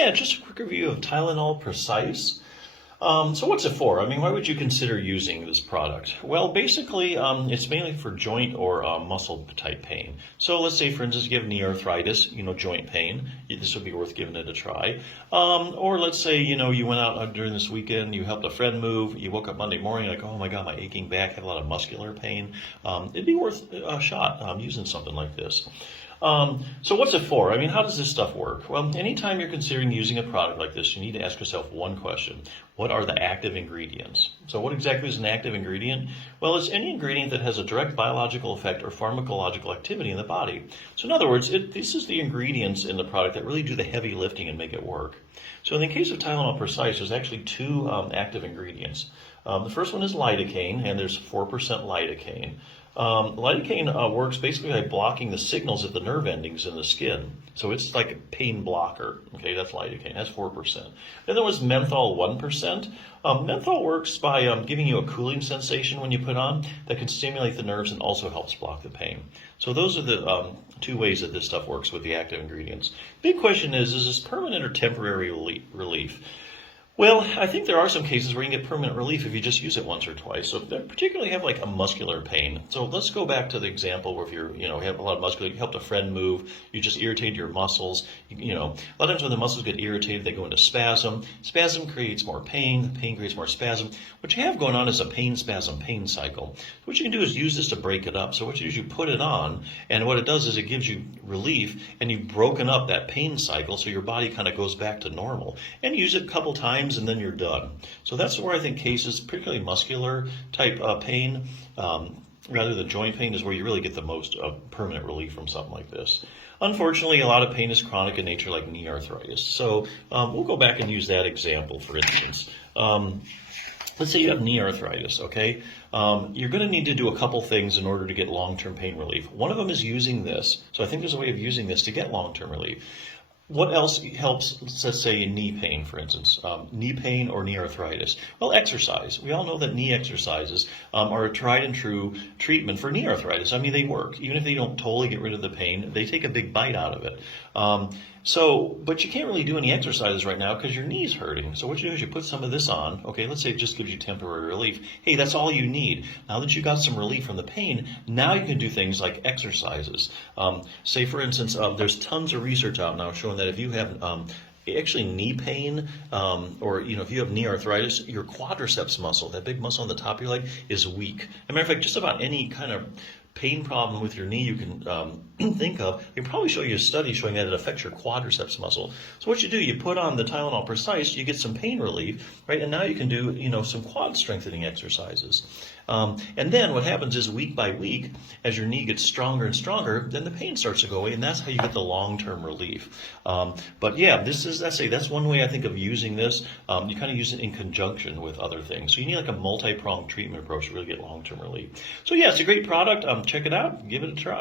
Yeah, just a quick review of Tylenol Precise. So what's it for? I mean, why would you consider using this product? Well, basically, it's mainly for joint or muscle type pain. So let's say, for instance, you have knee arthritis, joint pain. This would be worth giving it a try. Or let's say, you went out during this weekend, you helped a friend move, you woke up Monday morning, like, oh my God, my aching back, have a lot of muscular pain. It'd be worth a shot using something like this. So what's it for? I mean, how does this stuff work? Well, anytime you're considering using a product like this, you need to ask yourself one question. What are the active ingredients? So what exactly is an active ingredient? Well, it's any ingredient that has a direct biological effect or pharmacological activity in the body. So in other words, this is the ingredients in the product that really do the heavy lifting and make it work. So in the case of Tylenol Precise, there's actually two active ingredients. The first one is lidocaine, and there's 4% lidocaine. Lidocaine works basically by blocking the signals at the nerve endings in the skin. So it's like a pain blocker. Okay, that's lidocaine. That's 4%. Then there was menthol 1%. Menthol works by giving you a cooling sensation when you put on that can stimulate the nerves and also helps block the pain. So those are the two ways that this stuff works with the active ingredients. Big question is this permanent or temporary relief? Well, I think there are some cases where you can get permanent relief if you just use it once or twice. So particularly have like a muscular pain. So let's go back to the example where if you have a lot of muscular, you helped a friend move, you just irritated your muscles. A lot of times when the muscles get irritated, they go into spasm. Spasm creates more pain. Pain creates more spasm. What you have going on is a pain spasm pain cycle. What you can do is use this to break it up. So what you do is you put it on, and what it does is it gives you relief, and you've broken up that pain cycle, so your body kind of goes back to normal. And use it a couple times, and then you're done. So that's where I think cases, particularly muscular type pain, rather than joint pain, is where you really get the most permanent relief from something like this. Unfortunately, a lot of pain is chronic in nature, like knee arthritis. So we'll go back and use that example, for instance. Let's say you have knee arthritis, okay? You're going to need to do a couple things in order to get long-term pain relief. One of them is using this. So I think there's a way of using this to get long-term relief. What else helps, let's say, in knee pain, for instance, knee pain or knee arthritis? Well, exercise. We all know that knee exercises are a tried and true treatment for knee arthritis. I mean, they work. Even if they don't totally get rid of the pain, they take a big bite out of it. But you can't really do any exercises right now because your knee's hurting. So what you do is you put some of this on. Okay, let's say it just gives you temporary relief. Hey, that's all you need. Now that you got some relief from the pain, now you can do things like exercises. Say, for instance, there's tons of research out now showing that if you have actually knee pain, or if you have knee arthritis, your quadriceps muscle, that big muscle on the top of your leg, is weak. As a matter of fact, just about any kind of pain problem with your knee you can think of, they probably show you a study showing that it affects your quadriceps muscle. So what you do, you put on the Tylenol Precise, you get some pain relief, right? And now you can do, some quad strengthening exercises. And then what happens is week by week, as your knee gets stronger and stronger, then the pain starts to go away, and that's how you get the long-term relief. But yeah, that's one way I think of using this. You kind of use it in conjunction with other things. So you need like a multi-pronged treatment approach to really get long-term relief. So yeah, it's a great product. Check it out. Give it a try.